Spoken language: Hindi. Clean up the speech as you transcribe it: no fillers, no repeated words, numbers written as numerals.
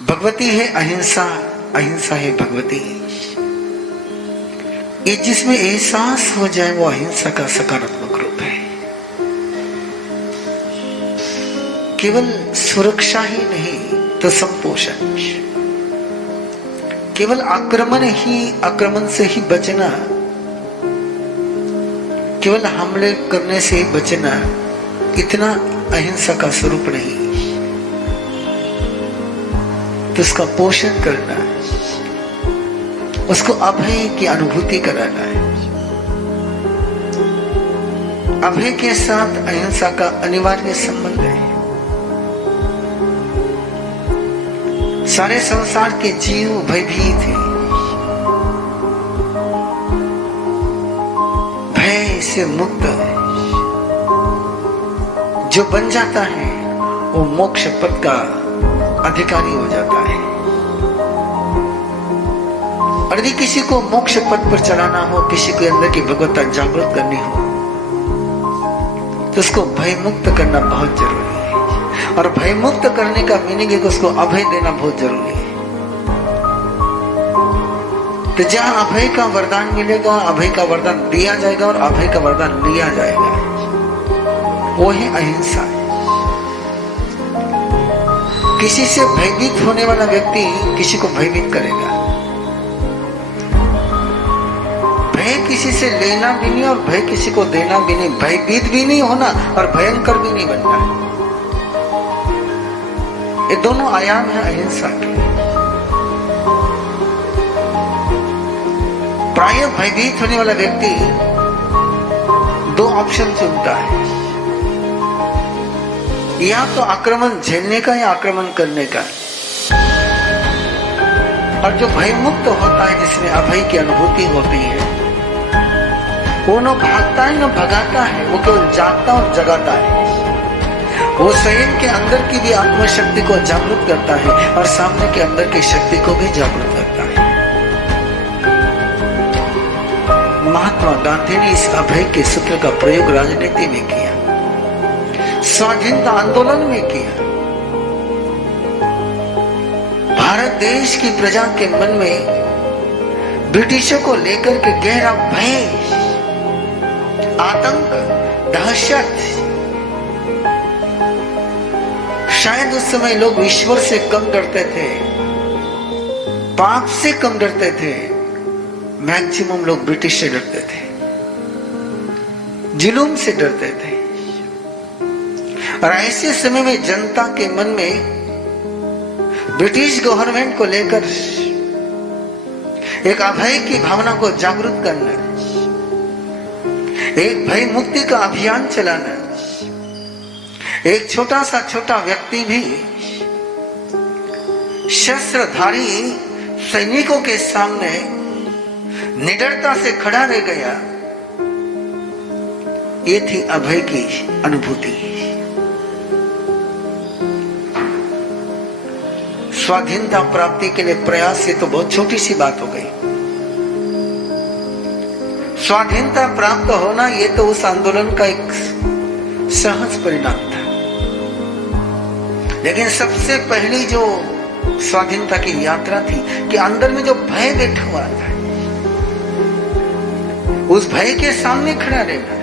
भगवती है अहिंसा, अहिंसा है भगवती। ये जिसमें एहसास हो जाए वो अहिंसा का सकारात्मक रूप है। केवल सुरक्षा ही नहीं तो संपोषण, केवल आक्रमण से ही बचना, केवल हमले करने से ही बचना, इतना अहिंसा का स्वरूप नहीं। तो उसका पोषण करना, उसको अभय की अनुभूति कराना है। अभय के साथ अहिंसा का अनिवार्य संबंध है। सारे संसार के जीव भयभीत हैं। भय से मुक्त है। जो बन जाता है वो मोक्ष पद का अधिकारी हो जाता है। और यदि किसी को मोक्ष पद पर चलाना हो, किसी के अंदर की भगवत्ता जागृत करनी हो, तो उसको भय मुक्त करना बहुत जरूरी है। और भय मुक्त करने का मीनिंग है कि उसको अभय देना बहुत जरूरी है। तो जहां अभय का वरदान मिलेगा, अभय का वरदान दिया जाएगा और अभय का वरदान लिया जाएगा, वो है अहिंसा। किसी से भयभीत होने वाला व्यक्ति किसी को भयभीत करेगा। भय किसी से लेना भी नहीं और भय किसी को देना भी नहीं। भयभीत भी नहीं होना और भयंकर भी नहीं बनना है। ये दोनों आयाम है अहिंसा के। प्राय भयभीत होने वाला व्यक्ति दो ऑप्शन चुनता है, या तो आक्रमण झेलने का या आक्रमण करने का। और जो भय मुक्त होता है, जिसमें अभय की अनुभूति होती है, वो न भागता है न भगाता है, वो केवल जागता और जगाता है। वो स्वयं के अंदर की भी आत्मशक्ति को जागृत करता है और सामने के अंदर की शक्ति को भी जागृत करता है। महात्मा गांधी ने इस अभय के सूत्र का प्रयोग राजनीति में किया, स्वाधीनता आंदोलन में किया। भारत देश की प्रजा के मन में ब्रिटिशों को लेकर के गहरा भय, आतंक, दहशत। शायद उस समय लोग ईश्वर से कम डरते थे, पाप से कम डरते थे। मैक्सिमम लोग ब्रिटिश से डरते थे, जुलूम से डरते थे। और ऐसे समय में जनता के मन में ब्रिटिश गवर्नमेंट को लेकर एक अभय की भावना को जागृत करना, एक भय मुक्ति का अभियान चलाना, एक छोटा व्यक्ति भी शस्त्रधारी सैनिकों के सामने निडरता से खड़ा रह गया। ये थी अभय की अनुभूति। स्वाधीनता प्राप्ति के लिए प्रयास, ये तो बहुत छोटी सी बात हो गई। स्वाधीनता प्राप्त होना ये तो उस आंदोलन का एक सहज परिणाम था। लेकिन सबसे पहली जो स्वाधीनता की यात्रा थी कि अंदर में जो भय बैठा हुआ था, उस भय के सामने खड़ा रहना।